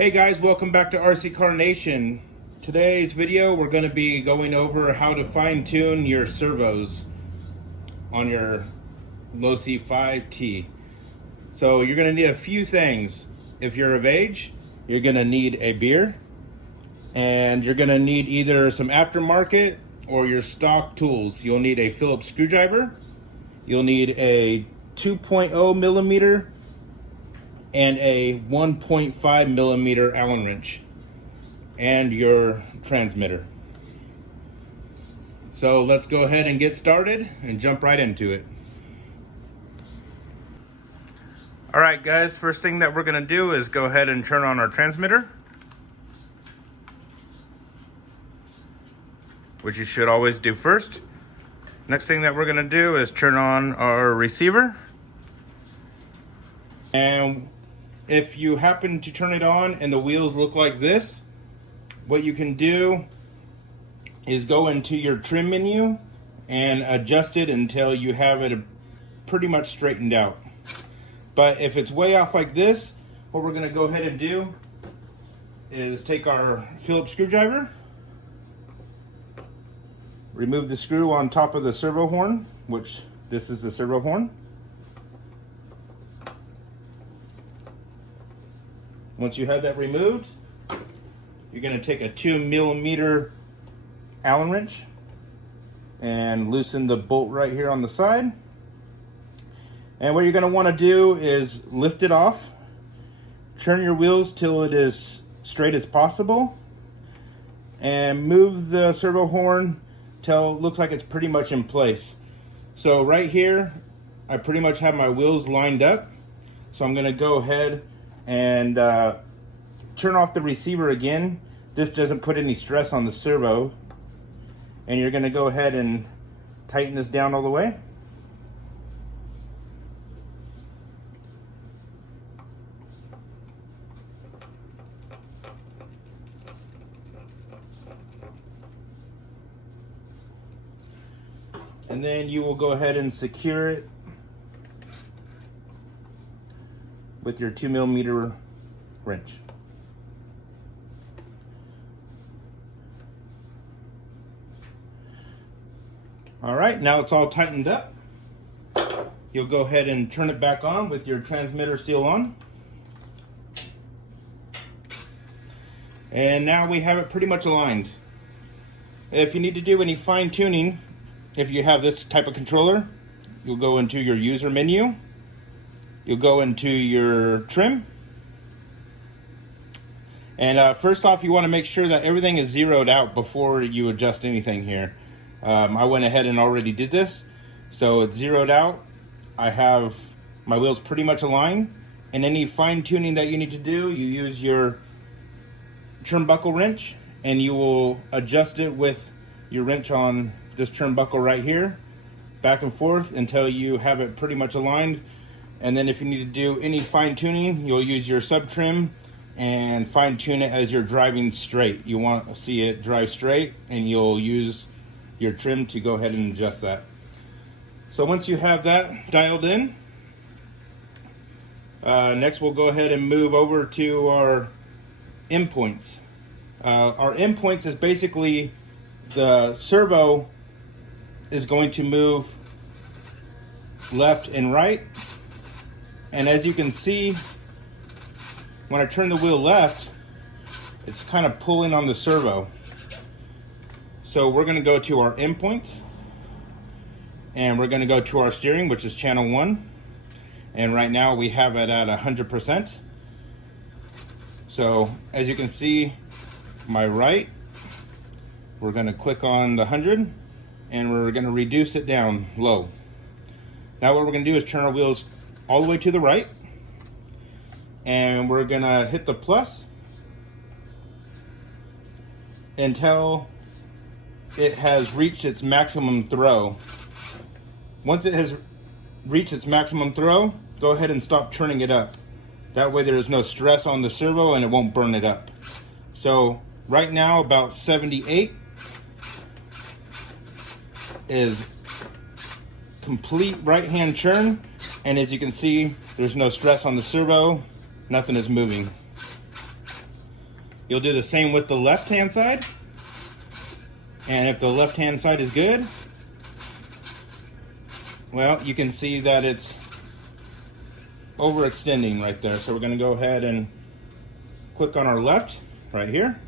Hey guys, welcome back to RC Car Nation. Today's video we're going to be going over how to fine-tune your servos on your Losi 5T. So you're going to need a few things. If you're of age, you're going to need a beer, and you're going to need either some aftermarket or your stock tools. You'll need a Phillips screwdriver, you'll need a 2.0 millimeter and a 1.5 millimeter Allen wrench, and your transmitter. So let's go ahead and get started and jump right into it. All right guys, first thing that we're gonna do is go ahead and turn on our transmitter, which you should always do first. Next thing that we're gonna do is turn on our receiver. And if you happen to turn it on and the wheels look like this, what you can do is go into your trim menu and adjust it until you have it pretty much straightened out. But if it's way off like this, what we're going to go ahead and do is take our Phillips screwdriver, remove the screw on top of the servo horn, which this is the servo horn. Once you have that removed, you're going to take a 2 millimeter Allen wrench and loosen the bolt right here on the side. And what you're going to want to do is lift it off, turn your wheels till it is straight as possible, and move the servo horn till it looks like it's pretty much in place. So right here, I pretty much have my wheels lined up. So I'm going to go ahead and turn off the receiver again. This doesn't put any stress on the servo. And you're going to go ahead and tighten this down all the way. And then you will go ahead and secure it with your 2 millimeter wrench. All right, now it's all tightened up. You'll go ahead and turn it back on with your transmitter seal on. And now we have it pretty much aligned. If you need to do any fine tuning, if you have this type of controller, you'll go into your user menu. You'll go into your trim. And first off, you want to make sure that everything is zeroed out before you adjust anything here. I went ahead and already did this. So it's zeroed out. I have my wheels pretty much aligned. And any fine tuning that you need to do, you use your turnbuckle wrench and you will adjust it with your wrench on this turnbuckle right here, back and forth until you have it pretty much aligned. And then if you need to do any fine tuning, you'll use your sub trim and fine tune it as you're driving straight. You want to see it drive straight, and you'll use your trim to go ahead and adjust that. So once you have that dialed in, next we'll go ahead and move over to our endpoints. Our endpoints is basically the servo is going to move left and right. And as you can see, when I turn the wheel left, it's kind of pulling on the servo. So we're going to go to our endpoints, and we're going to go to our steering, which is channel 1. And right now we have it at 100%. So as you can see, my right, we're going to click on the 100, and we're going to reduce it down low. Now what we're going to do is turn our wheels all the way to the right, and we're gonna hit the plus until it has reached its maximum throw. Once it has reached its maximum throw, go ahead and stop turning it up. That way there's no stress on the servo and it won't burn it up. So right now about 78 is complete right hand turn. And as you can see, there's no stress on the servo, nothing is moving. You'll do the same with the left-hand side. And if the left-hand side is good, well, you can see that it's overextending right there. So we're going to go ahead and click on our left right here.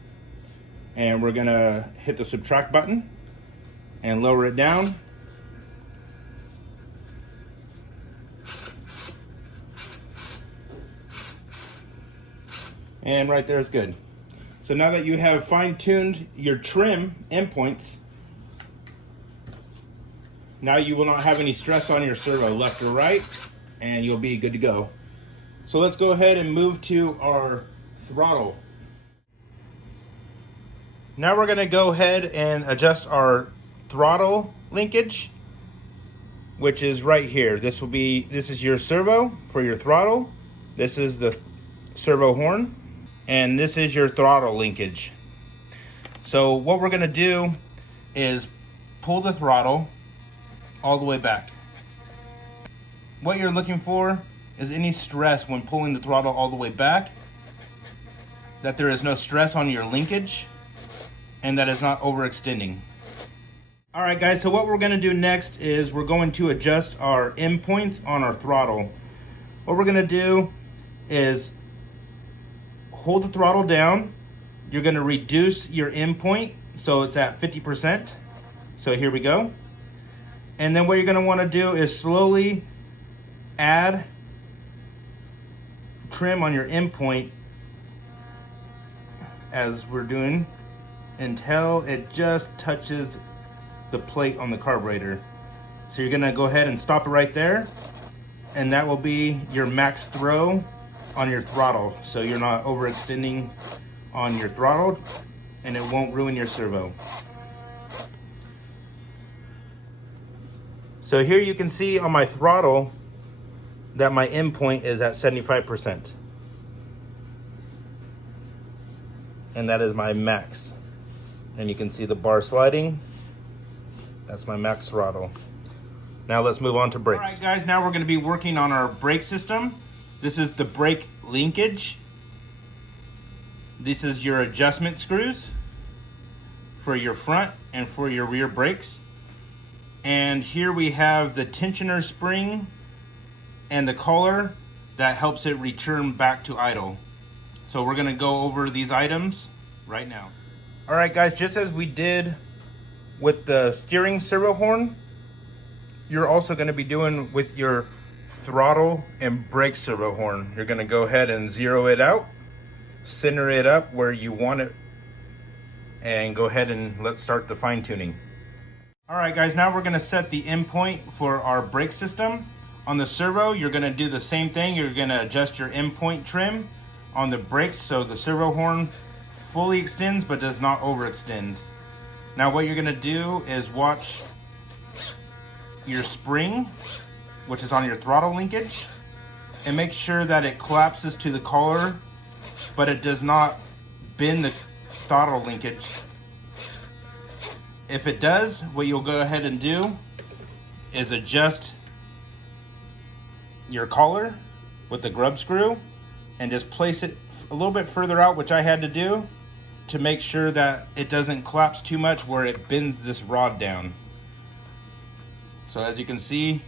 And we're going to hit the subtract button and lower it down. And right there is good. So now that you have fine-tuned your trim endpoints, now you will not have any stress on your servo left or right, and you'll be good to go. So let's go ahead and move to our throttle. Now we're gonna go ahead and adjust our throttle linkage, which is right here. This is your servo for your throttle. This is the servo horn. And this is your throttle linkage. So what we're gonna do is pull the throttle all the way back. What you're looking for is any stress when pulling the throttle all the way back, that there is no stress on your linkage, and that it's not overextending. All right guys, so what we're gonna do next is we're going to adjust our endpoints on our throttle. What we're gonna do is hold the throttle down. You're gonna reduce your endpoint so it's at 50%. So here we go. And then what you're gonna wanna do is slowly add trim on your endpoint as we're doing until it just touches the plate on the carburetor. So you're gonna go ahead and stop it right there, and that will be your max throw on your throttle, so you're not overextending on your throttle and it won't ruin your servo. So here you can see on my throttle that my endpoint is at 75%. And that is my max. And you can see the bar sliding. That's my max throttle. Now let's move on to brakes. All right guys, now we're gonna be working on our brake system. This is the brake linkage. This is your adjustment screws for your front and for your rear brakes. And here we have the tensioner spring and the collar that helps it return back to idle. So we're gonna go over these items right now. All right guys, just as we did with the steering servo horn, you're also gonna be doing with your throttle and brake servo horn. You're gonna go ahead and zero it out, center it up where you want it, and go ahead and let's start the fine tuning. All right guys, now we're gonna set the endpoint for our brake system. On the servo, you're gonna do the same thing. You're gonna adjust your endpoint trim on the brakes so the servo horn fully extends but does not overextend. Now what you're gonna do is watch your spring, which is on your throttle linkage, and make sure that it collapses to the collar, but it does not bend the throttle linkage. If it does, what you'll go ahead and do is adjust your collar with the grub screw and just place it a little bit further out, which I had to do to make sure that it doesn't collapse too much where it bends this rod down. So as you can see,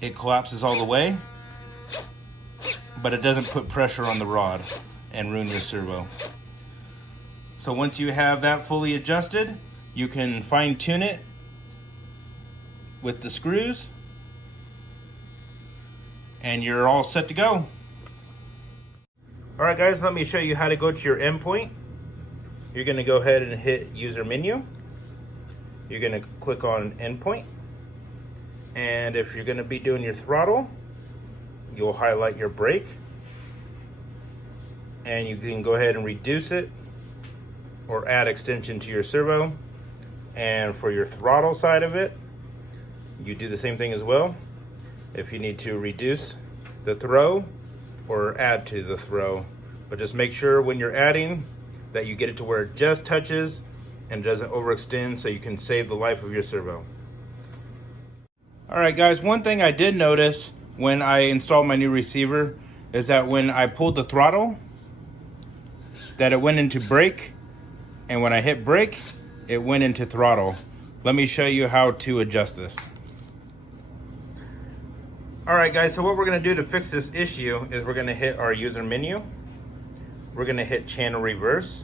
it collapses all the way, but it doesn't put pressure on the rod and ruin your servo. So once you have that fully adjusted, you can fine tune it with the screws and you're all set to go. All right guys, let me show you how to go to your endpoint. You're gonna go ahead and hit user menu. You're gonna click on endpoint. And if you're gonna be doing your throttle, you'll highlight your brake. And you can go ahead and reduce it or add extension to your servo. And for your throttle side of it, you do the same thing as well. If you need to reduce the throw or add to the throw, but just make sure when you're adding that you get it to where it just touches and doesn't overextend so you can save the life of your servo. All right guys, one thing I did notice when I installed my new receiver is that when I pulled the throttle, that it went into brake, and when I hit brake, it went into throttle. Let me show you how to adjust this. All right, guys, so what we're gonna do to fix this issue is we're gonna hit our user menu. We're gonna hit channel reverse,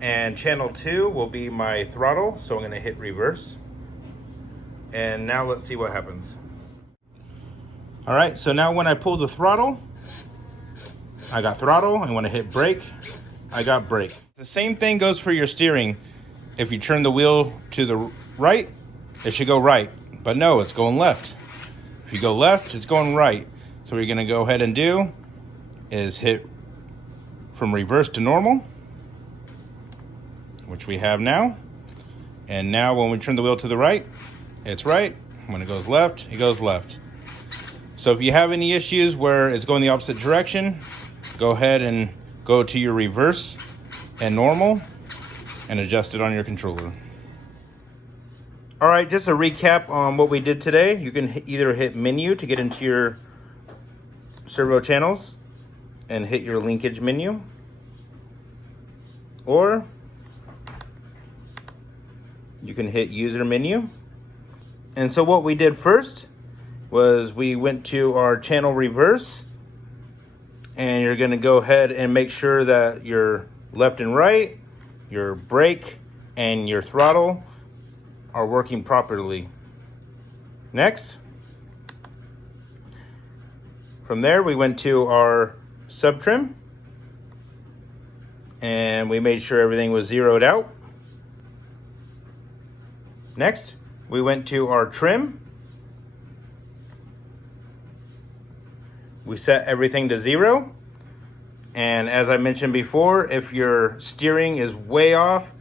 and channel 2 will be my throttle, so I'm gonna hit reverse. And now let's see what happens. All right, so now when I pull the throttle, I got throttle, and when I hit brake, I got brake. The same thing goes for your steering. If you turn the wheel to the right, it should go right, but no, it's going left. If you go left, it's going right. So what you're gonna go ahead and do is hit from reverse to normal, which we have now. And now when we turn the wheel to the right, it's right. When it goes left, it goes left. So if you have any issues where it's going the opposite direction, go ahead and go to your reverse and normal and adjust it on your controller. All right, just a recap on what we did today. You can either hit menu to get into your servo channels and hit your linkage menu, or you can hit user menu. And so what we did first was we went to our channel reverse, and you're gonna go ahead and make sure that your left and right, your brake, and your throttle are working properly. Next, from there we went to our sub trim, and we made sure everything was zeroed out. Next, we went to our trim. We set everything to 0. And as I mentioned before, if your steering is way off,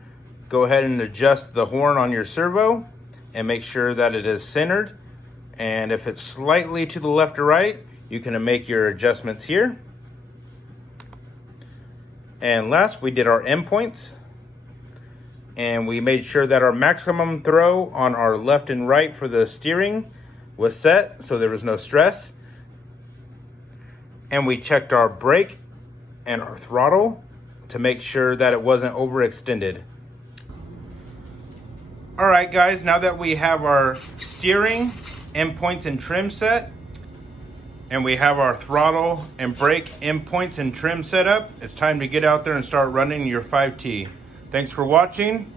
go ahead and adjust the horn on your servo and make sure that it is centered. And if it's slightly to the left or right, you can make your adjustments here. And last, we did our endpoints, and we made sure that our maximum throw on our left and right for the steering was set, so there was no stress. And we checked our brake and our throttle to make sure that it wasn't overextended. All right, guys, now that we have our steering, endpoints, and trim set, and we have our throttle and brake endpoints and trim set up, it's time to get out there and start running your 5T. Thanks for watching.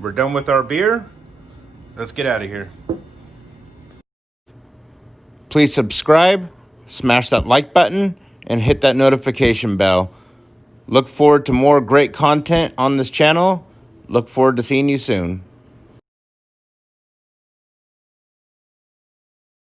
We're done with our beer. Let's get out of here. Please subscribe, smash that like button, and hit that notification bell. Look forward to more great content on this channel. Look forward to seeing you soon.